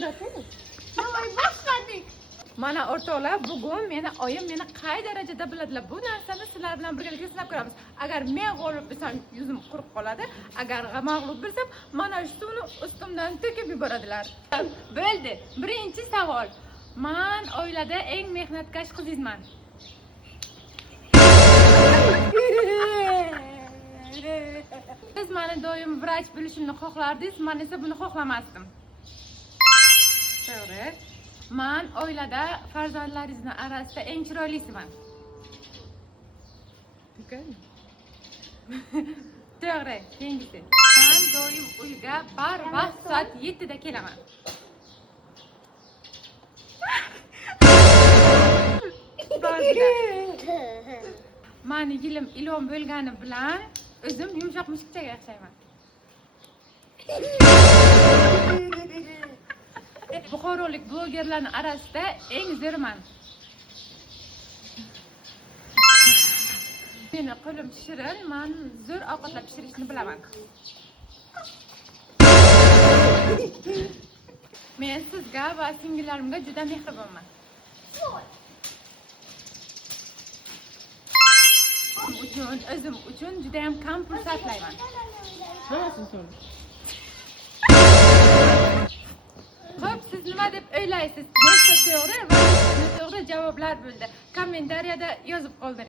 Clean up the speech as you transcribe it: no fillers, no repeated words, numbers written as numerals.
Navoiy boshladik. Mana o'rtoqlar, bugun meni oyim meni qay darajada biladilar. Bu narsani sizlar bilan birgalikda sinab ko'ramiz. Agar men g'olib bo'lsam, yuzim qurib qoladi. Agar mag'lub bo'lsam, mana shu suvni ustimdan to'kib yuboradilar. Bo'ldi. Birinchi savol. Men oilada eng mehnatkash qizingman. Siz meni doim vrach bo'lishimni xohlardingiz, men esa buni xohlamasdim. To'g'ri. Men oilada farzandlaringizni orasida eng chiroylisiman. To'g'ri, keyingisi. Men doim uyga barvaqt soat 7 da kelaman. Meni yilim ilon bo'lgani bilan o'zim yumshoq mushukchaga o'xshayman. Buxorolik blogerlarning orasida eng zo'rman. Meni qo'lim shirin, men zo'r ovqatlar pishirishni bilaman. Men sizga va singillarimga juda mehribonman. O'zim uchun juda ham kam pul sarflayman. Xo'p, siz nima deb o'ylaysiz? To'g'ri va to'g'ri javoblar bo'ldi. Kommentariyada yozib qoldiring.